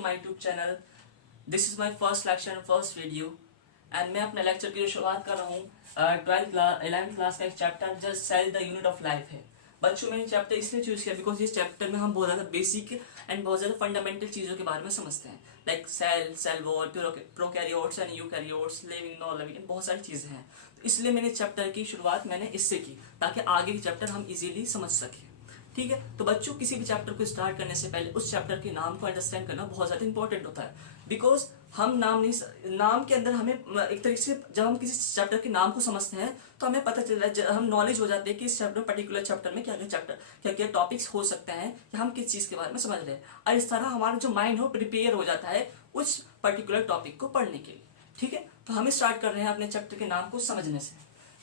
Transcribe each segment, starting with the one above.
To my YouTube channel. This is my first lecture and first video and मैं अपने lecture की शुरुआत कर रहा हूँ 12th क्लास 11th क्लास का एक chapter just sell the unit of life है। बच्चों मैंने चैप्टर इसलिए चूज किया बिकॉज इस चैप्टर में हम बहुत ज़्यादा बेसिक एंड बहुत ज़्यादा फंडामेंटल चीज़ों के बारे में समझते हैं, like cell, cell wall, prokaryotes and eukaryotes, living, non living, बहुत सारी चीज़ें हैं। तो इसलिए मैंने चैप्टर की शुरुआत इससे की ताकि आगे के चैप्टर हम इजीली समझ सकें। ठीक है, तो बच्चों किसी भी चैप्टर को स्टार्ट करने से पहले उस चैप्टर के नाम को अंडरस्टैंड करना बहुत ज़्यादा इंपॉर्टेंट होता है। बिकॉज हम नाम के अंदर हमें एक तरीके से जब हम किसी चैप्टर के नाम को समझते हैं तो हमें पता चल रहा है, हम नॉलेज हो जाते हैं कि इस चैप्टर पर्टिकुलर चैप्टर में क्या क्या टॉपिक्स हो सकते हैं कि हम किस चीज़ के बारे में समझ रहे हैं, और इस तरह हमारा जो माइंड हो प्रिपेयर हो जाता है उस पर्टिकुलर टॉपिक को पढ़ने के लिए। ठीक है, तो हम स्टार्ट कर रहे हैं अपने चैप्टर के नाम को समझने से।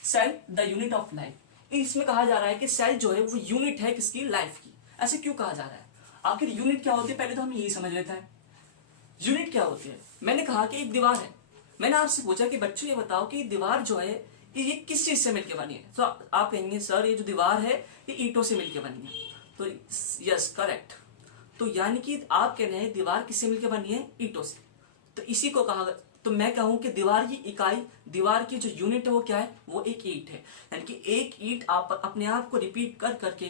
Cell the unit of life. इसमें कहा जा रहा है कि सेल जो है वो यूनिट है किसकी, लाइफ की। ऐसे क्यों कहा जा रहा है, आखिर यूनिट क्या होती है, पहले तो हम यही समझ लेते हैं यूनिट क्या होती है। मैंने कहा कि एक दीवार है, मैंने आपसे पूछा कि बच्चों ये बताओ कि दीवार जो है ये किस चीज से मिलकर बनी है, तो आप कहेंगे सर ये जो दीवार है ये ईंटों से मिलकर बनी है। तो यस करेक्ट, तो यानी कि आप कह रहे हैं दीवार किससे मिलकर बनी है, ईंटों से। तो इसी को कहा, तो मैं कहूं कि दीवार की इकाई, दीवार की जो यूनिट है वो क्या है, वो एक ईंट है। यानी कि एक ईंट आप अपने आप को रिपीट कर करके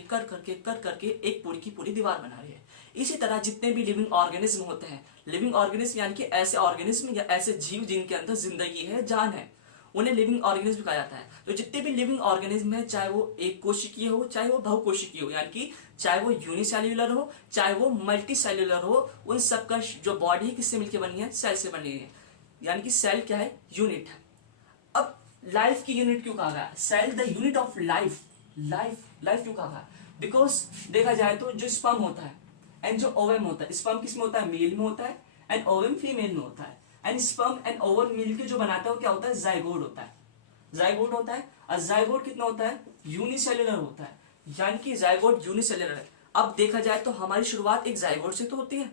एक पूरी की पूरी दीवार बना रही है। इसी तरह जितने भी लिविंग ऑर्गेनिज्म होते हैं, लिविंग ऑर्गेनिज्म यानी कि ऐसे ऑर्गेनिज्म या ऐसे जीव जिनके अंदर जिंदगी है, जान है, उन्हें लिविंग ऑर्गेनिज्म कहा जाता है। तो जितने भी लिविंग ऑर्गेनिज्म है, चाहे वो एक कोशिकीय हो चाहे वो बहुकोशिकीय हो, यानी कि चाहे वो यूनिसेल्युलर हो चाहे वो मल्टी सेल्युलर हो, उन सबका जो बॉडी किससे मिलकर बनी है, सेल से बनी है। यानी कि सेल क्या है, यूनिट है। अब लाइफ की यूनिट क्यों कहा गया, cell the unit of life. Life क्यों कहा गया, बिकॉज देखा जाए तो जो स्पर्म होता है एंड जो ओवम होता है, स्पर्म किस में होता है, मेल में होता है, एंड ओवम फीमेल में होता है। एंड स्पर्म एंड ओवम मिलकर जो बनाता है वो क्या होता है, जाइगोट होता है। जाइगोट होता है, और जाइगोट कितना होता है, यूनिसेल्युलर होता है। यानी कि जाइगोट यूनिसेल्युलर है। अब देखा जाए तो हमारी शुरुआत एक जाइगोट से तो होती है,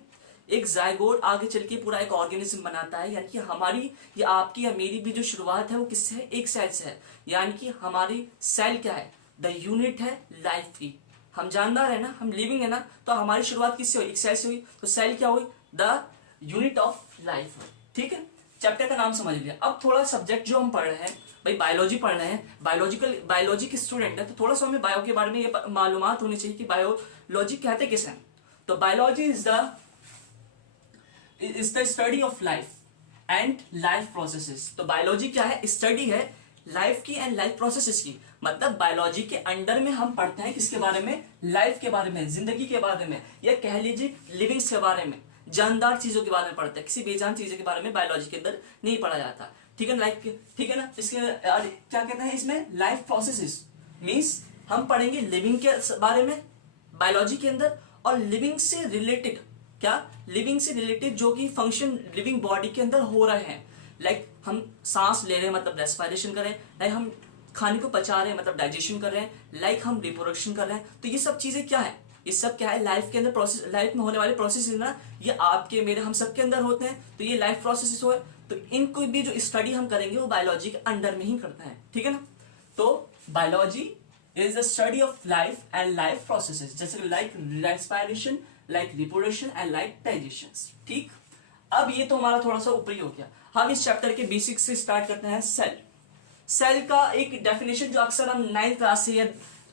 एक जाइगोट आगे चल के पूरा एक ऑर्गेनिज्म बनाता है। यानी कि हमारी या आपकी या मेरी भी जो शुरुआत है वो किससे है, एक सेल से है। यानी कि हमारी सेल क्या है, द यूनिट है लाइफ की। हम जानदार है ना, हम लिविंग है ना, तो हमारी शुरुआत किससे हुई, एक सेल से हुई। तो सेल क्या हुई, द यूनिट ऑफ लाइफ। ठीक है, चैप्टर का नाम समझ लिया। अब थोड़ा सब्जेक्ट जो हम पढ़ रहे हैं, भाई बायोलॉजी पढ़ रहे हैं, बायोलॉजी के स्टूडेंट है, तो थोड़ा सा हमें बायो के बारे में ये मालूमात होनी चाहिए कि बायोलॉजी कहते किसे हैं। तो biology is the study of life and life processes. तो बायोलॉजी क्या है, स्टडी है लाइफ की एंड लाइफ प्रोसेसेस की। मतलब बायोलॉजी के अंडर में हम पढ़ते हैं किसके बारे में, लाइफ के बारे में, जिंदगी के बारे में, या कह लीजिए लिविंग्स के बारे में, जानदार चीजों के बारे में पढ़ते हैं। किसी बेजान चीजों के बारे में बायोलॉजी के अंदर नहीं पढ़ा जाता। ठीक है, ठीक है ना। इसके क्या कहते हैं इसमें, लाइफ प्रोसेसेस मीन्स हम पढ़ेंगे लिविंग के बारे में बायोलॉजी के अंदर, और लिविंग से रिलेटेड क्या, लिविंग से रिलेटेड जो कि फंक्शन लिविंग बॉडी के अंदर हो रहे हैं। लाइक हम सांस ले रहे हैं मतलब रेस्पिरेशन कर रहे हैं, लाइक हम खाने को पचा रहे हैं मतलब डाइजेशन कर रहे हैं, लाइक हम रिप्रोडक्शन कर रहे हैं। तो ये सब चीजें क्या है, ये सब क्या है, लाइफ के अंदर प्रोसेस, लाइफ में होने वाले प्रोसेस है ना, ये आपके मेरे हम सब के अंदर होते हैं। तो ये लाइफ प्रोसेस हो, तो इनको भी जो स्टडी हम करेंगे वो बायोलॉजी के अंडर में ही करता है। ठीक है ना। तो biology is the study of life and life processes, जैसे like respiration, like reproduction and like digestion. ठीक, अब ये तो हमारा थोड़ा सा ऊपरी हो गया। हम इस चैप्टर के बेसिक से स्टार्ट करते हैं। सेल, सेल का एक डेफिनेशन जो अक्सर हम 9th क्लास से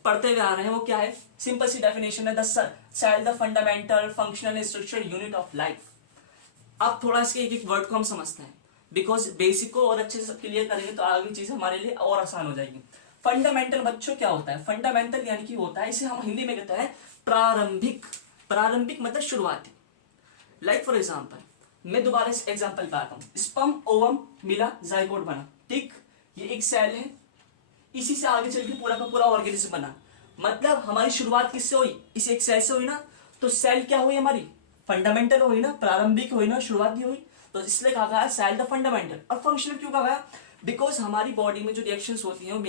पढ़ते हुए आ रहे हैं वो क्या है, सिंपल सी डेफिनेशन है, the cell the fundamental functional structure unit of life. अब थोड़ा इसके एक एक वर्ड को हम समझते हैं, बिकॉज बेसिक को और अच्छे से क्लियर करेंगे तो आगे चीज हमारे लिए और आसान हो जाएगी। फंडामेंटल बच्चों क्या होता है, फंडामेंटल यानी कि होता है, इसे हम हिंदी में कहते हैं प्रारंभिक। प्रारंभिक मतलब शुरुआती। लाइक फॉर एग्जाम्पल, मैं दोबारा इस एग्जाम्पल पे आता हूँ, स्पर्म ओवम मिला, जाइगोट बना। ठीक, ये एक सेल है, इसी से आगे चल के पूरा का पूरा ऑर्गेनिज्म बना। मतलब हमारी शुरुआत किससे हुई, इस एक सेल से हुई ना। तो सेल क्या हुई हमारी, फंडामेंटल हुई ना, प्रारंभिक हुई ना, शुरुआती हुई। तो इसलिए कहा गया सेल द फंडामेंटल। और फंक्शनल क्यों कहा गया, बिकॉज हमारी बॉडी में जो रिएक्शंस होती हैं वो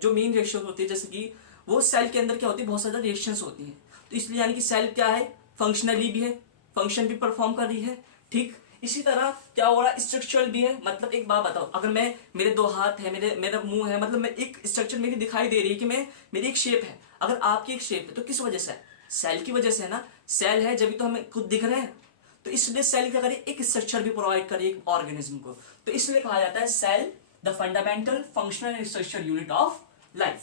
जो मेन रिएक्शन होती है, जैसे कि वो सेल के अंदर क्या होती है, बहुत सारी रिएक्शंस होती हैं। तो इसलिए यानी कि सेल क्या है, फंक्शनली भी है, फंक्शन भी परफॉर्म कर रही है। ठीक, इसी तरह क्या हो रहा है, स्ट्रक्चरल भी है। मतलब एक बात बताओ, अगर मैं, मेरे 2 हाथ है, मेरा मुंह है, मतलब मैं एक स्ट्रक्चर मेरी दिखाई दे रही है कि मेरी एक शेप है। अगर आपकी एक शेप है तो किस वजह से है, सेल की वजह से है ना। सेल है जब तो हमें खुद दिख रहे हैं। तो इसलिए सेल क्या करे, एक स्ट्रक्चर भी प्रोवाइड करे एक ऑर्गेनिज्म को, तो इसलिए कहा जाता है cell the fundamental functional and structure unit of life.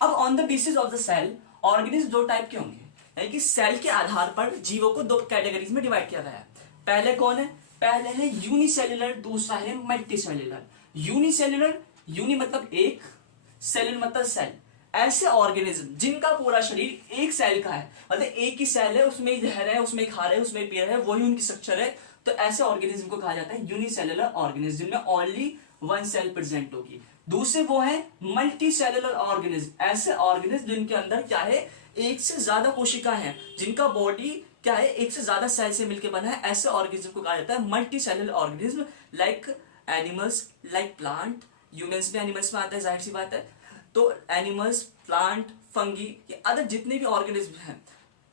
अब on the basis of the cell organism दो टाइप के होंगे, यानी कि सेल के आधार पर जीवों को दो कैटेगरीज में डिवाइड किया गया है। पहले कौन है, पहले है यूनिसेल्युलर, दूसरा है मल्टीसेल्युलर। यूनिसेल्युलर, यूनि मतलब एक, सेल्युलर मतलब सेल, ऐसे ऑर्गेनिज्म जिनका पूरा शरीर एक सेल का है, मतलब एक ही सेल है, उसमें ही रह रहे हैं, उसमें खा रहे हैं, उसमें पी रहे हैं, वही उनकी स्ट्रक्चर है, तो ऐसे ऑर्गेनिज्म को कहा जाता है यूनिसेल्युलर ऑर्गेनिज्म, जिनमें ओनली वन सेल प्रेजेंट होगी। दूसरे वो है मल्टी सेल्युलर ऑर्गेनिज्म, ऐसे ऑर्गेनिज्म जिनके अंदर क्या है, एक से ज्यादा कोशिका है, जिनका बॉडी क्या है, एक से ज्यादा सेल से मिलकर बना है, ऐसे ऑर्गेनिज्म को कहा जाता है multi cellular organism. Like animals, like plant, humans भी एनिमल्स में आता है, जाहिर सी बात है, तो एनिमल्स, प्लांट, फंगी, ये अदर जितने भी ऑर्गेनिज्म हैं,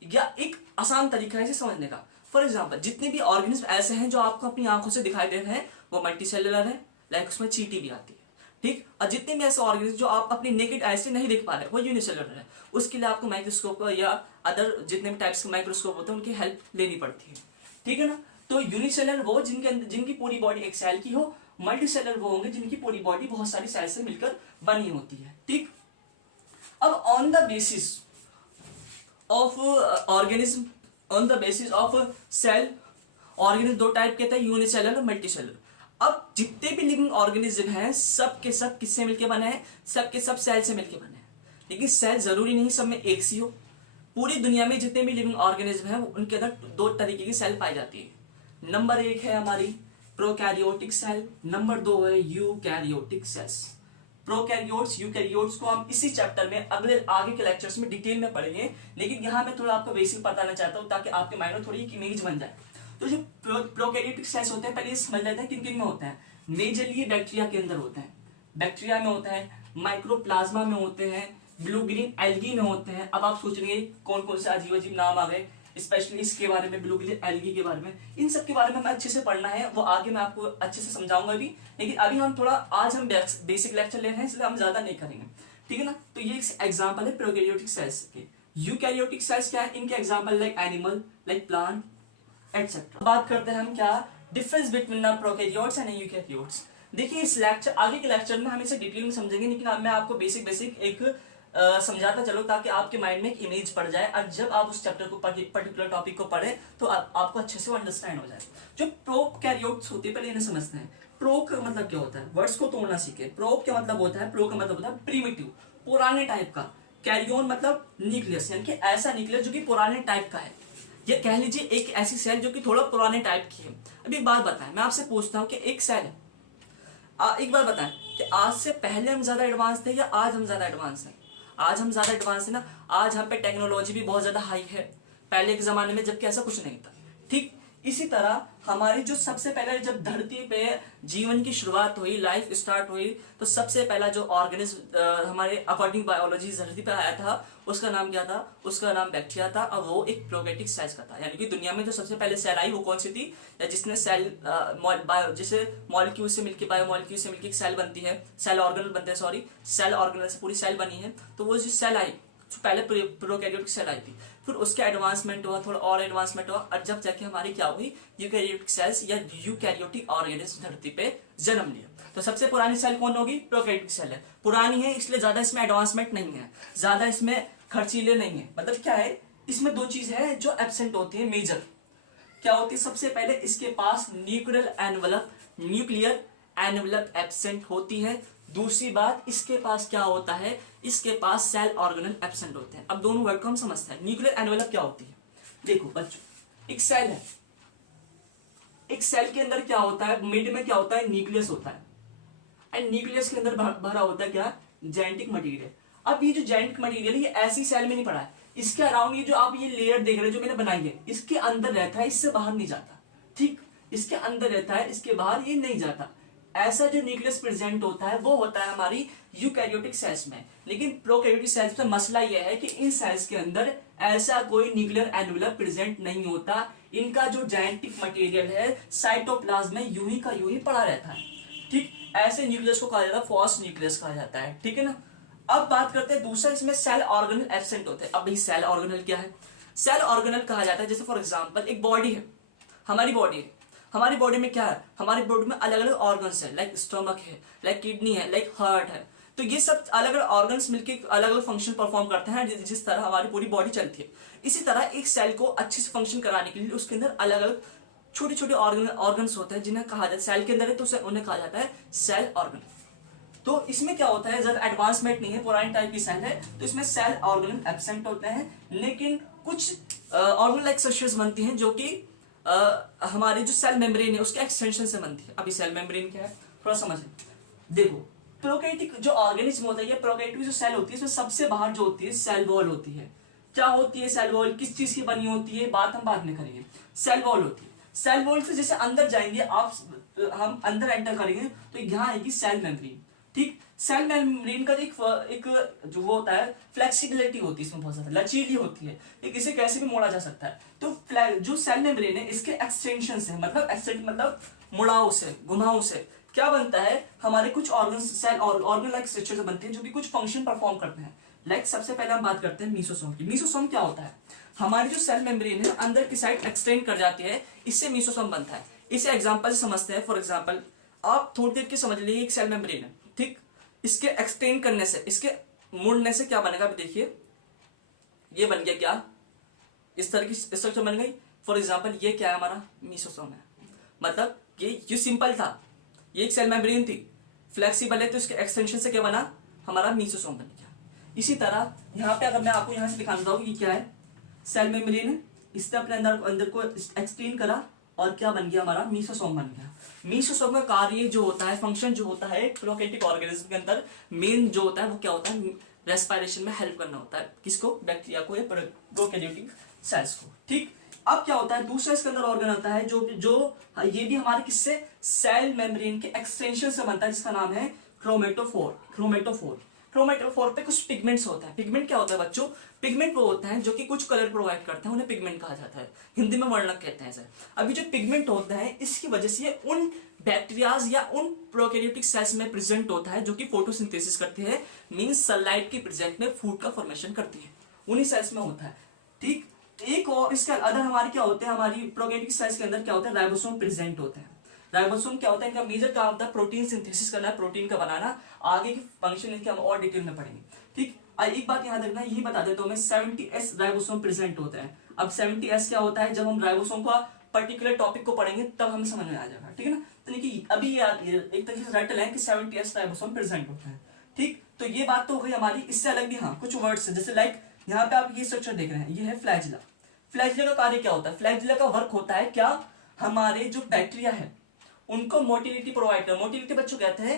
या एक आसान तरीका है इसे समझने का। फॉर एग्जाम्पल जितने भी ऑर्गेनिज्म ऐसे हैं जो आपको अपनी आंखों से दिखाई दे रहे हैं, वो मल्टी सेल्युलर है, लाइक उसमें चींटी भी आती है, ठीक। और जितने भी ऐसे ऑर्गेनिज्म जो आप अपनी नेकेड ऐसे नहीं देख पा रहे, वो यूनिसेल्युलर है, उसके लिए आपको माइक्रोस्कोप या अदर जितने भी टाइप्स के माइक्रोस्कोप होते हैं उनकी हेल्प लेनी पड़ती है, ठीक है ना। तो यूनिसेल्युलर वो जिनकी पूरी बॉडी एक सेल की हो, मल्टी सेल्युलर वो होंगे जिनकी पूरी बॉडी बहुत सारी सेल से मिलकर बनी होती है, ठीक। अब on the basis of organism, on the basis of cell, organism दो टाइप के थे, यूनिसेल्युलर, मल्टीसेल्युलर। अब जितने भी लिविंग ऑर्गेनिज्म हैं सब के सब किससे मिलके बने हैं, सब के सब सेल से मिलके बने हैं, लेकिन सेल जरूरी नहीं सब में एक सी हो। पूरी दुनिया में जितने भी लिविंग ऑर्गेनिज्म हैं उनके अंदर दो तरीके की सेल पाई जाती है। नंबर एक है हमारी प्रोकैरियोटिक सेल, नंबर दो है यूकैरियोटिक सेल्स। प्रोकैरियोट्स, यूकैरियोट्स को हम इसी चैप्टर में अगले आगे के लेक्चर्स में डिटेल में पढ़ेंगे, लेकिन यहाँ मैं थोड़ा आपको बेसिक बताना चाहता हूँ ताकि आपके माइंड में थोड़ी एक इमेज बन जाए। तो जो प्रोकैरियोटिक सेल्स होते हैं, पहले समझ लेते हैं किन किन में होते हैं। मेजरली बैक्टीरिया के अंदर होते हैं, बैक्टीरिया में होते हैं, माइक्रोप्लाज्मा में होते हैं, ब्लू ग्रीन एल्गी में होते हैं। अब आप सोच रहे कौन कौन से अजीब अजीब नाम आ गए, स्पेशली इसके बारे में, ब्लू ग्रीन एल्गी के बारे में, इन सब के बारे में हमें अच्छे से पढ़ना है, वो आगे मैं आपको अच्छे से समझाऊंगा भी, लेकिन अभी हम थोड़ा आज हम बेसिक लेक्चर ले रहे हैं इसलिए हम ज्यादा नहीं करेंगे, ठीक है ना। तो ये एग्जाम्पल है प्रोकैरियोटिक सेल्स के। यूकैरियोटिक सेल्स क्या है, इनके example like animal, like plant etcetera. बात करते हैं हम क्या difference between the prokaryotes and eukaryotes. देखिए इस लेक्चर, आगे के लेक्चर में हम इसे डिटेल में समझेंगे, लेकिन अब मैं आपको बेसिक एक समझाता चलो ताकि आपके माइंड में एक इमेज पड़ जाए, और जब आप उस चैप्टर को पर्टिकुलर टॉपिक को पढ़े तो आपको अच्छे से अंडरस्टैंड हो जाए। जो प्रोकैरियोट्स होते हैं पहले इन्हें समझते हैं। प्रो का मतलब क्या होता है, वर्ड्स को तोड़ना सीखे। प्रो क्या मतलब होता है, प्रो का मतलब होता है प्रीमिटिव, पुराने टाइप का। कैरियोन मतलब न्यूक्लियस, यानी कि ऐसा न्यूक्लियस जो कि पुराने टाइप का है। ये कह लीजिए एक ऐसी सेल जो कि थोड़ा पुराने टाइप की है। अभी एक बात बताएं, मैं आपसे पूछता हूँ कि एक सेल है, एक बार बताएं कि आज से पहले हम ज्यादा एडवांस थे या आज हम ज्यादा एडवांस हैं? आज हम ज्यादा एडवांस है ना, आज हम पे टेक्नोलॉजी भी बहुत ज्यादा हाई है पहले के जमाने में जबकि ऐसा कुछ नहीं था, ठीक। इसी तरह हमारी जो सबसे पहले जब धरती पे जीवन की शुरुआत हुई, लाइफ स्टार्ट हुई, तो सबसे पहला जो ऑर्गेनिज्म हमारे अकॉर्डिंग बायोलॉजी धरती पे आया था उसका नाम क्या था, उसका नाम बैक्टीरिया था, और वो एक प्रोकैरियोटिक सेल्स का था। यानी कि दुनिया में जो सबसे पहले सेल आई वो कौन सी थी, या जिसने सेल जिसे मॉलिक्यूल से मिलकर, बायोमॉलिक्यूल से मिलकर सेल बनती है, सेल ऑर्गेनल बनते हैं, सॉरी सेल ऑर्गेनल से पूरी सेल बनी है, तो वो जो सेल आई तो पहले प्रोकैरियोटिक सेल आई थी, फिर उसका एडवांसमेंट हुआ, थोड़ा और एडवांसमेंट हुआ, और जब जाके हमारी क्या हुई यूकैरियोटिक सेल्स या यूकैरियोटिक ऑर्गेनिज्म धरती पे जन्म लिया। तो सबसे पुरानी सेल कौन होगी, प्रोकैरियोटिक सेल है। पुरानी है इसलिए ज्यादा इसमें एडवांसमेंट नहीं है, ज्यादा इसमें खर्चीले नहीं है। मतलब क्या है, इसमें दो चीज है जो एब्सेंट होती है मेजर। क्या होती है, सबसे पहले इसके पास न्यूक्लियर एनवलप एब्सेंट होती है। दूसरी बात, इसके पास क्या होता है, इसके पास सेल ऑर्गेनल एब्सेंट होते हैं। अब दोनों वर्ड को हम समझते हैं। न्यूक्लियर एनवलप क्या होती है, देखो बच्चों, एक सेल है, एक सेल के अंदर क्या होता है, मिड में क्या होता है, न्यूक्लियस होता है, एंड न्यूक्लियस के अंदर भरा होता है क्या, जेनेटिक मटेरियल। अब ये जो जेनेटिक मटेरियल ये ऐसी सेल में नहीं पड़ा है, इसके अराउंड ये जो आप ये लेयर देख रहे हैं जो मैंने बनाई है, इसके अंदर रहता है, इससे बाहर नहीं जाता, ठीक। इसके अंदर रहता है, इसके बाहर ये नहीं जाता। ऐसा जो न्यूक्लियस प्रेजेंट होता है वो होता है हमारी यूकैरियोटिक सेल्स में। लेकिन प्रोकैरियोटिक सेल्स में मसला यह है कि इन सेल्स के अंदर ऐसा कोई न्यूक्लियर एनवलप प्रेजेंट नहीं होता। इनका जो जेनेटिक मटेरियल है साइटोप्लाज्म में यूं ही का यूं ही पड़ा रहता है, ठीक। ऐसे न्यूक्लियस को कहा जाता है फॉस न्यूक्लियस कहा जाता है, ठीक है ना। अब बात करते हैं दूसरा, इसमें सेल ऑर्गेनल एब्सेंट होते हैं। अब भाई सेल ऑर्गेनल क्या है, सेल ऑर्गेनल कहा जाता है जैसे फॉर एग्जांपल एक बॉडी है, हमारी बॉडी है, हमारी बॉडी में क्या है, हमारी बॉडी में अलग अलग ऑर्गन्स है, लाइक स्टमक है, लाइक किडनी है, लाइक हार्ट है। तो ये सब अलग अलग ऑर्गन्स मिलकर अलग अलग फंक्शन परफॉर्म करते हैं, जिस तरह हमारी पूरी बॉडी चलती है। इसी तरह एक सेल को अच्छे से फंक्शन कराने के लिए उसके अंदर अलग अलग छोटे छोटे ऑर्गन्स होते हैं, जिन्हें कहा जाता है सेल के अंदर है तो उन्हें कहा जाता है सेल ऑर्गन। तो इसमें क्या होता है, ज्यादा एडवांसमेंट नहीं है, पुराने टाइप की सेल है, तो इसमें सेल ऑर्गन एब्सेंट होते हैं, लेकिन कुछ ऑर्गन लाइक स्ट्रक्चर्स बनती हैं जो कि हमारे जो सेल मेम्ब्रेन है उसके एक्सटेंशन से बनती है। अभी सेल मेम्ब्रेन क्या है थोड़ा समझ देखो। प्रोकैरियोटिक जो ऑर्गेनिज्म होता है, प्रोकैरियोटिक जो सेल होती है इसमें सबसे बाहर जो होती है सेल वॉल होती है। क्या होती है सेल वॉल, किस चीज की बनी होती है, बात हम बाद में करेंगे। सेल वॉल होती है, सेल वॉल से जैसे अंदर जाएंगे आप, हम अंदर एंटर करेंगे तो यहाँ आएगी सेल मेम्ब्रेन। ठीक, सेल मेम्ब्रेन का एक जो वो होता है फ्लेक्सिबिलिटी होती है, इसमें बहुत ज्यादा लचीली होती है, एक इसे कैसे भी मोड़ा जा सकता है। तो जो सेल मेम्ब्रेन है इसके एक्सटेंशन से, मतलब एक्सटेंट मतलब मुड़ाव से, घुमाव से क्या बनता है, हमारे कुछ organ cell organ like structure से बनते हैं जो कि कुछ फंक्शन परफॉर्म करते हैं। लाइक सबसे पहले हम बात करते हैं मीसोसोम की। मीसोसोम क्या होता है, हमारी जो सेल मेम्ब्रेन है अंदर की साइड एक्सटेंड कर जाती है, इससे मीसोसोम बनता है। इसे एग्जांपल से समझते हैं। फॉर एग्जांपल आप थोड़ी देर की समझ लीजिए, एक सेल मेम्ब्रेन है, ठीक, इसके एक्सटेंड करने से, इसके मुड़ने से क्या बनेगा, अभी देखिए ये बन गया क्या, इस तरह की स्ट्रक्चर बन गई। फॉर एग्जांपल ये क्या है, हमारा मीसोसोम है, मतलब ये सिंपल था, ये एक सेल मेम्ब्रेन थी, फ्लेक्सिबल है, तो इसके एक्सटेंशन से क्या बना, हमारा मीसोसोम बन गया। इसी तरह यहाँ पे अगर मैं आपको यहाँ से दिखाता हूँ, ये क्या है, सेल मेम्ब्रेन है, इसने अपने अंदर को एक्सटेंड करा और क्या बन गया, हमारा मीसोसोम बन गया। मीसोसोम का कार्य जो होता है, फंक्शन जो होता है प्रोकैरियोटिक ऑर्गेनिज्म के अंदर मेन जो होता है वो क्या होता है, रेस्पिरेशन में हेल्प करना होता है। किसको, बैक्टीरिया को या प्रोकैरियोटिक सेल्स को। ठीक, अब क्या होता है, दूसरा इसके अंदर ऑर्गन आता है जो ये भी हमारे किससे, सेल मेम्ब्रेन के एक्सटेंशन से बनता है, जिसका नाम है क्रोमेटोफोर। क्रोमेटोफोर पे कुछ पिगमेंट्स होता है। पिगमेंट क्या होता है बच्चों, पिगमेंट वो होता है जो कि कुछ कलर प्रोवाइड करते हैं, उन्हें पिगमेंट कहा जाता है, हिंदी में वर्णक कहते हैं सर। अभी जो पिगमेंट होता है इसकी वजह से ये उन बैक्टीरियाज या उन प्रोकैरियोटिक सेल्स में प्रेजेंट होता है जो कि फोटोसिंथेसिस करती है, मींस सनलाइट की प्रेजेंट में फूड का फॉर्मेशन करती है, उन्हीं सेल्स में होता है। ठीक, एक और इसके अदर हमारी क्या होते हैं, हमारी प्रोकैरियोटिक सेल्स के अंदर क्या होता है, राइबोसोम प्रेजेंट होते हैं। राइबोसोम क्या होता है, इनका मेजर काम होता है प्रोटीन सिंथेसिस करना, प्रोटीन का बनाना। आगे की फंक्शन इसके हम और डिटेल में पढ़ेंगे। ठीक, एक बात याद रखना, यही बता देता हूं मैं, 70S राइबोसोम प्रेजेंट होते हैं। अब 70S क्या होता है, जब हम राइबोसोम का पर्टिकुलर टॉपिक को पढ़ेंगे तब हमें समझ में आ जाएगा, ठीक है ना। तो देखिए अभी एक तरीके से रट लें कि 70S राइबोसोम प्रेजेंट होते हैं। ठीक, तो ये बात तो हो गई हमारी। इससे अलग भी हाँ कुछ वर्ड्स है, जैसे लाइक यहाँ पे आप ये स्ट्रक्चर देख रहे हैं, ये है फ्लैजिला। फ्लैजिला का कार्य क्या होता है, फ्लैजिला का वर्क होता है क्या, हमारे जो बैक्टीरिया है उनको मोटिलिटी प्रोवाइड करना। मोटिलिटी बच्चों कहते हैं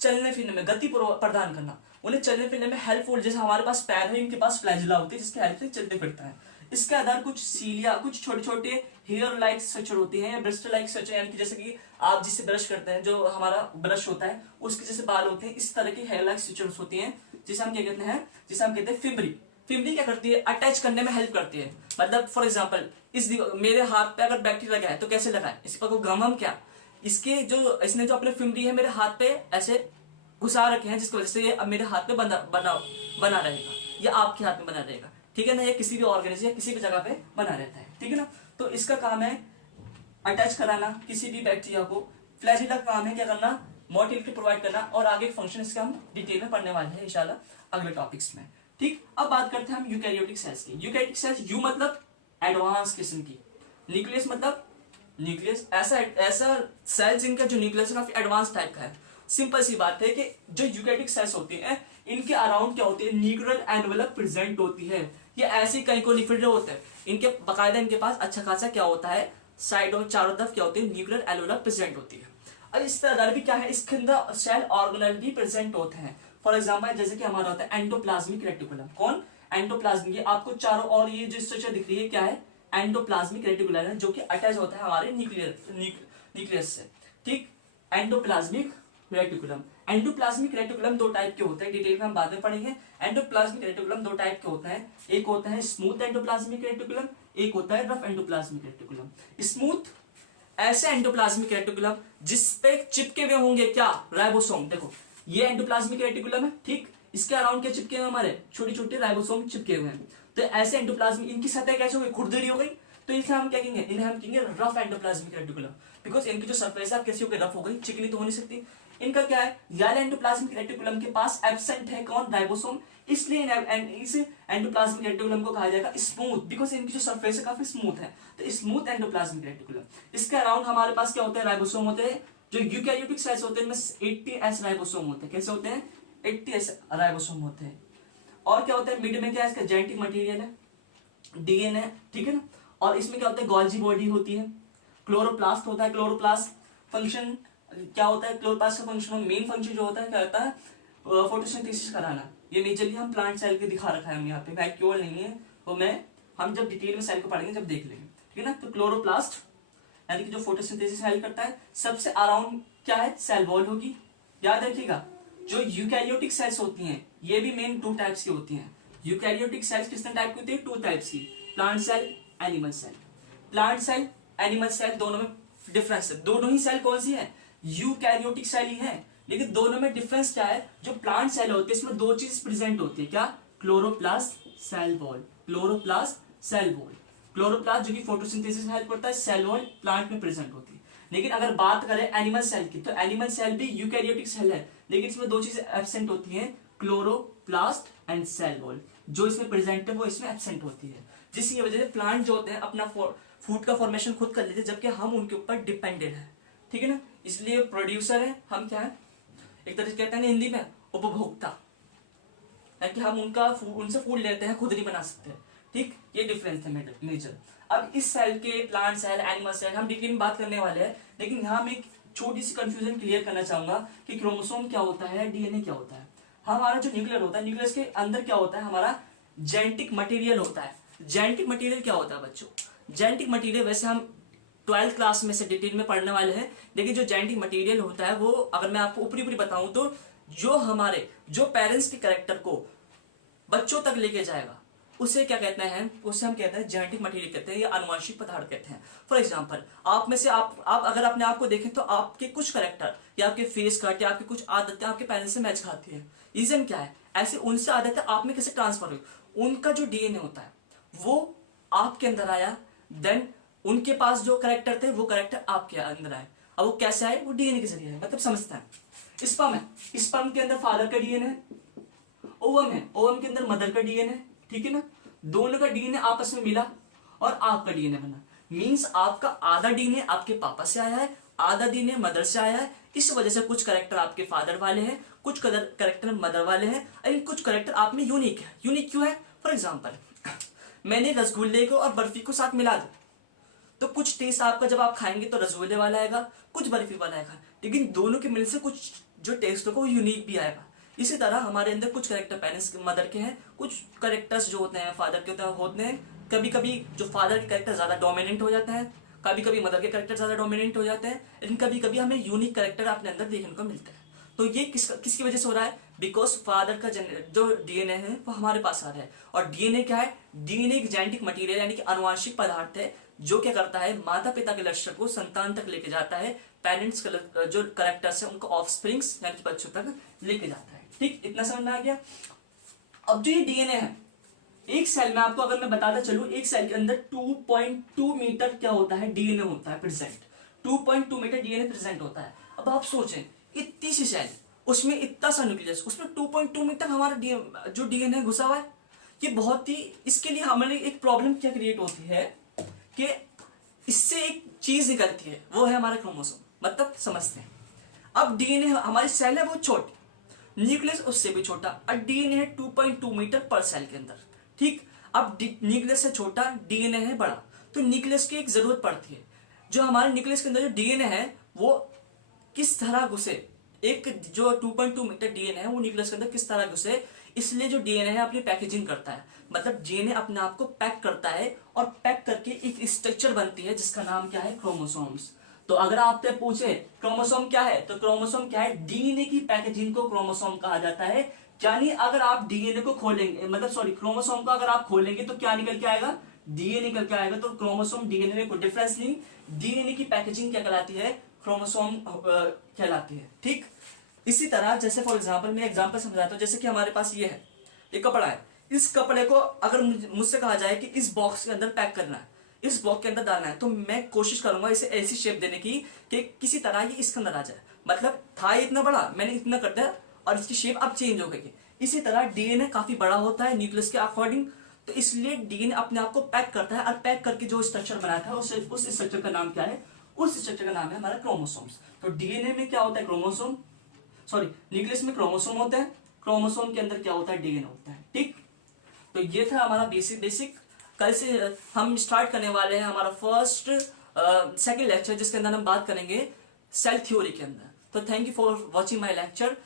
चलने फिरने में गति प्रदान करना, उन्हें चलने फिरने में हेल्पफुल। जैसे हमारे पास पैर है, इनके पास फ्लैजिला होती है जिसके हेल्प से चलते फिरता है। इसके आधार कुछ सीलिया, कुछ छोटे छोटे हेयर लाइक स्ट्रक्चर होती हैं, या ब्रिस्टल लाइक स्ट्रक्चर, यानी कि जैसे कि आप जिससे ब्रश करते हैं, जो हमारा ब्रश होता है उसके जैसे बाल होते हैं, इस तरह की हेयर लाइक स्ट्रक्चर्स होती हैं, जिसे हम क्या कहते हैं, जिसे हम कहते हैं फिब्री। फिब्री क्या करती है, अटैच करने में हेल्प करती है। मतलब फॉर एग्जाम्पल मेरे हाथ पे अगर बैक्टीरिया लगा है तो कैसे लगा है, इस पर कोई गम क्या, इसके जो इसने जो अपने फिब्री है मेरे हाथ पे ऐसे घुसा रखे हैं, जिसकी वजह से ये अब मेरे हाथ पे बना रहेगा, या आपके हाथ में बना रहेगा, ठीक है ना, या किसी भी ऑर्गेनिज्म या किसी भी जगह पे बना रहता है, ठीक है ना। तो इसका काम है अटैच कराना किसी भी बैक्टीरिया को। फ्लैजिला का काम है क्या करना, मोटिलिटी प्रोवाइड करना। और आगे फंक्शन इसका हम डिटेल में पढ़ने वाले हैं इंशाल्लाह अगले टॉपिक्स में। ठीक, अब बात करते हैं हम यूकैरियोटिक सेल्स की। यूकैरियोटिक सेल्स, यू मतलब एडवांस किस्म की, न्यूक्लियस मतलब न्यूक्लियस ऐसा सेल जिनका जो न्यूक्लियस काफी एडवांस टाइप का है। सिंपल सी बात है कि जो यूकैरियोटिक सेल्स होती हैं इनके अराउंड क्या होती है, न्यूक्लियर एनवेलप प्रेजेंट होती है। ये ऐसे कहीं को निफिडे होते हैं, इनके बकायदा इनके पास अच्छा खासा क्या होता है, साइड और चारों तरफ क्या होती है, न्यूक्लियर एनवेलप प्रेजेंट होती है। अब इस तरह भी क्या है, इसके अंदर सेल ऑर्गेनेल भी प्रेजेंट होते हैं। फॉर एग्जाम्पल जैसे कि हमारा होता है एंडोप्लाज्मिक रेटिकुलम। कौन, एंडोप्लाज्मिक, ये आपको चारों, और ये जो स्ट्रक्चर दिख रही है क्या है, एंडोप्लाज्मिक रेटिकुलम है, जो कि अटैच होता है हमारे न्यूक्लियस से। ठीक, एंडोप्लाज्मिक रेटिकुलम। एंडोप्लाज्मिक रेटिकुलम दो टाइप के होते हैं, डिटेल में हम बाद में पढ़ेंगे। एंडोप्लाज्मिक रेटिकुलम दो टाइप के होते हैं, एक होता है स्मूथ एंडोप्लाज्मिक रेटिकुलम, एक होता है रफ एंडोप्लाज्मिक रेटिकुलम। स्मूथ ऐसे एंडोप्लाज्मिक रेटिकुलम जिसपे चिपके हुए होंगे क्या, राइबोसोम। देखो ये एंडोप्लाज्मिक रेटिकुलम है, ठीक, इसके अराउंड क्या चिपके हुए, हमारे छोटे छोटे राइबोसोम चिपके हुए हैं। तो ऐसे एंडोप्लाज्मिक, इनकी सतह कैसे हो गई, खुरदरी हो गई, तो इसलिए हम क्या कहेंगे, इन्हें हम कहेंगे रफ एंडोप्लाज्मिक रेटिकुलम, बिकॉज इनकी जो सरफेस है कैसी हो गई, रफ हो गई, चिकनी तो हो नहीं सकती। इनका क्या है, याल एंडोप्लाज्मिक रेटिकुलम के पास एब्सेंट है कौन, राइबोसोम, इसलिए इस एंडोप्लाज्मिक रेटिकुलम को कहा जाएगा स्मूथ, बिकॉज इनकी जो सरफेस है काफी स्मूथ है, तो स्मूथ एंडोप्लाज्मिक रेटिकुलम। इसके अराउंड हमारे पास क्या होता है, राइबोसोम होते हैं। जो यूकैरियोटिक सेल्स होते हैं इनमें 80S राइबोसोम होते हैं। कैसे होते हैं, 80S राइबोसोम होते हैं। और क्या होता है, मिड में क्या है, इसका जेनेटिक मटेरियल है, डीएनए, ठीक है ना। और इसमें क्या होता है, गोल्जी बॉडी होती है, क्लोरोप्लास्ट होता है। क्लोरोप्लास्ट फंक्शन क्या होता है, क्लोरोप्लास्ट का फंक्शन, मेन फंक्शन जो होता है क्या होता है, फोटोसिंथेसिस कराना। ये मेजरली हम प्लांट सेल के दिखा रखा है हम यहाँ पे, वैक्यूल नहीं है, तो हम जब डिटेल में सेल को पढ़ेंगे जब देख लेंगे, ठीक है ना। तो क्लोरोप्लास्ट यानी कि जो फोटोसिंथेसिस हेल्प करता है, सबसे अराउंड क्या है, सेल वॉल होगी। याद रखिएगा, जो यूकैरियोटिक सेल्स होती हैं ये भी मेन 2 टाइप्स की होती हैं। यूकैरियोटिक सेल्स कितने टाइप की होती है, 2 टाइप्स की, plant cell, animal cell. Plant cell, animal cell दोनों में डिफरेंस है। दोनों ही सेल कौन सी है, यूकैरियोटिक सेल ही है, लेकिन दोनों में डिफरेंस क्या है, जो प्लांट सेल होती है इसमें 2 चीज प्रेजेंट होती है, क्या, chloroplast, cell wall. Chloroplast, cell wall. Chloroplast जो कि फोटोसिंथेसिस में हेल्प करता है, सेल वॉल प्लांट में प्रेजेंट होती है। लेकिन अगर बात करें एनिमल सेल की, तो एनिमल सेल भी यूकैरियोटिक सेल है, लेकिन इसमें 2 चीजें एब्सेंट होती हैं, क्लोरोप्लास्ट एंड सेल वॉल। जो इसमें प्रेजेंट है वो इसमें एब्सेंट होती है, जिसकी वजह से प्लांट जो होते हैं अपना फूड का फॉर्मेशन खुद कर लेते हैं, जबकि हम उनके ऊपर डिपेंडेंट है, ठीक है ना। इसलिए प्रोड्यूसर है, हम क्या है, एक तरह से कहते हैं ना हिंदी में, उपभोक्ता है, कि हम उनसे फूड लेते हैं, खुद नहीं बना सकते, ठीक। ये डिफरेंस है मेजर। अब इस सेल के, प्लांट सेल, एनिमल सेल, हम डिटेल में बात करने वाले हैं, लेकिन यहाँ मैं एक छोटी सी कंफ्यूजन क्लियर करना चाहूंगा कि क्रोमोसोम क्या होता है, डीएनए क्या होता है। हमारा जो न्यूक्लियर होता है, न्यूक्लियस के अंदर क्या होता है, हमारा जेनेटिक मटेरियल होता है। जेनेटिक मटेरियल क्या होता है बच्चों, जेनेटिक मटेरियल वैसे हम 12th क्लास में से डिटेल में पढ़ने वाले हैं, लेकिन जो जेनेटिक मटेरियल होता है वो अगर मैं आपको ऊपरी बताऊं तो जो पेरेंट्स के कैरेक्टर को बच्चों तक लेके जाएगा उसे क्या कहते हैं, उसे हम कहते हैं जेनेटिक मटेरियल कहते हैं, या आनुवंशिक पदार्थ कहते हैं। फॉर एग्जांपल, आप में से आप अगर अपने आप को देखें तो आपके कुछ कैरेक्टर या आपके फेस कट या आपकी कुछ आदतें आपके पेरेंट्स से मैच खाती है। रीजन क्या है, ऐसे उनसे आदतें आप में कैसे ट्रांसफर हुई, उनका जो डीएनए होता है वो आपके अंदर आया, देन उनके पास जो कैरेक्टर थे वो कैरेक्टर आपके अंदर आए। अब वो कैसे आए, वो डीएनए के जरिए आए, मतलब समझते हैं। स्पर्म है, स्पर्म के अंदर फादर का डीएनए, ओवम है, ओवम के अंदर मदर का डीएनए, ठीक है ना। दोनों का डीएनए आपस में मिला और आपका डीएनए बना। मींस आपका आधा डीएनए आपके पापा से आया है, आधा डीएनए मदर से आया है। इस वजह से कुछ कैरेक्टर आपके फादर वाले हैं, कुछ कैरेक्टर मदर वाले हैं, और कुछ कैरेक्टर आप में यूनिक है। यूनिक क्यों है, फॉर एग्जाम्पल मैंने रसगुल्ले को और बर्फी को साथ मिला दो, तो कुछ टेस्ट आपका जब आप खाएंगे तो रसगुल्ले वाला आएगा, कुछ बर्फी वाला आएगा, लेकिन दोनों के मिलने से कुछ जो टेस्ट होगा वो यूनिक भी आएगा। इसी तरह हमारे अंदर कुछ कैरेक्टर पेरेंट्स मदर के हैं, कुछ कैरेक्टर्स जो होते हैं फादर के होते हैं। कभी कभी जो फादर के कैरेक्टर ज्यादा डोमिनेंट हो जाते हैं, कभी कभी मदर के कैरेक्टर ज्यादा डोमिनेंट हो जाते हैं, लेकिन कभी कभी हमें यूनिक कैरेक्टर अपने अंदर देखने को मिलता है। तो ये किसकी वजह से हो रहा है, बिकॉज फादर का जो डीएनए है वो हमारे पास आ रहा है। और डीएनए क्या है, डीएनए एक जेनेटिक मटेरियल यानी कि आनुवांशिक पदार्थ है, जो क्या करता है, माता पिता के लक्षण को संतान तक लेके जाता है, पेरेंट्स जो कैरेक्टर्स है उनको ऑफस्प्रिंग्स यानी कि बच्चों तक लेके जाता है। ठीक, इतना समझ में आ गया। अब जो ये डीएनए है, एक सेल में आपको अगर मैं बताता चलूं, एक सेल के अंदर 2.2 मीटर क्या होता है, डीएनए होता है प्रेजेंट। 2.2 मीटर डीएनए प्रेजेंट होता है। अब आप सोचें, इतनी सी सेल, उसमें इतना सा न्यूक्लियस, उसमें 2.2 मीटर हमारा जो डीएनए घुसा हुआ है, ये बहुत ही, इसके लिए हमारे एक प्रॉब्लम क्या क्रिएट होती है कि इससे एक चीज निकलती है, वो है हमारा क्रोमोसोम। मतलब समझते हैं, अब डीएनए हमारी सेल है बहुत छोटी, न्यूक्लियस उससे भी छोटा, और डीएनए है 2.2 मीटर पर सेल के अंदर। ठीक, अब न्यूक्लियस से छोटा, डीएनए है बड़ा, तो न्यूक्लियस की एक जरूरत पड़ती है। जो हमारे न्यूक्लियस के अंदर जो डीएनए है वो किस तरह घुसे, एक जो 2.2 मीटर डीएनए है वो न्यूक्लियस के अंदर किस तरह घुसे, इसलिए जो डीएनए है अपनी पैकेजिंग करता है। मतलब डीएनए अपने आप को पैक करता है, और पैक करके एक स्ट्रक्चर बनती है जिसका नाम क्या है, क्रोमोसोम्स। तो अगर आपसे पूछे क्रोमोसोम क्या है, तो क्रोमोसोम क्या है, डीएनए की पैकेजिंग को क्रोमोसोम कहा जाता है। यानी अगर आप डीएनए को खोलेंगे, मतलब सॉरी क्रोमोसोम को अगर आप खोलेंगे तो क्या निकल के आएगा, डीएनए निकल के आएगा। तो क्रोमोसोम डीएनए में कोई डिफरेंस नहीं, डीएनए की पैकेजिंग क्या कहलाती है, क्रोमोसोम कहलाती है। ठीक, इसी तरह जैसे फॉर एग्जांपल मैं एग्जांपल समझाता हूं, जैसे कि हमारे पास ये है, एक कपड़ा है, इस कपड़े को अगर मुझसे कहा जाए कि इस बॉक्स के अंदर पैक करना है, इस ब्लॉक के अंदर डालना है, तो मैं कोशिश करूंगा इसे ऐसी शेप देने की कि किसी तरह ये इसके अंदर आ जाए। मतलब था इतना बड़ा, मैंने इतना कर दिया और इसकी शेप अब चेंज हो गई। इसी तरह डीएनए काफी बड़ा होता है न्यूक्लियस के अकॉर्डिंग, तो इसलिए डीएनए अपने आप को पैक करता है, और पैक करके जो स्ट्रक्चर बनाया था उस स्ट्रक्चर का नाम क्या है? उस स्ट्रक्चर का नाम है हमारा क्रोमोसोम्स। तो डीएनए में क्या होता है? क्रोमोसोम, सॉरी न्यूक्लियस में क्रोमोसोम होते हैं, क्रोमोसोम के अंदर क्या होता है? डीएनए होता है। ठीक, तो ये था हमारा बेसिक। कल से हम स्टार्ट करने वाले हैं हमारा फर्स्ट सेकंड लेक्चर, जिसके अंदर हम बात करेंगे सेल थ्योरी के अंदर। तो thank you for watching my lecture.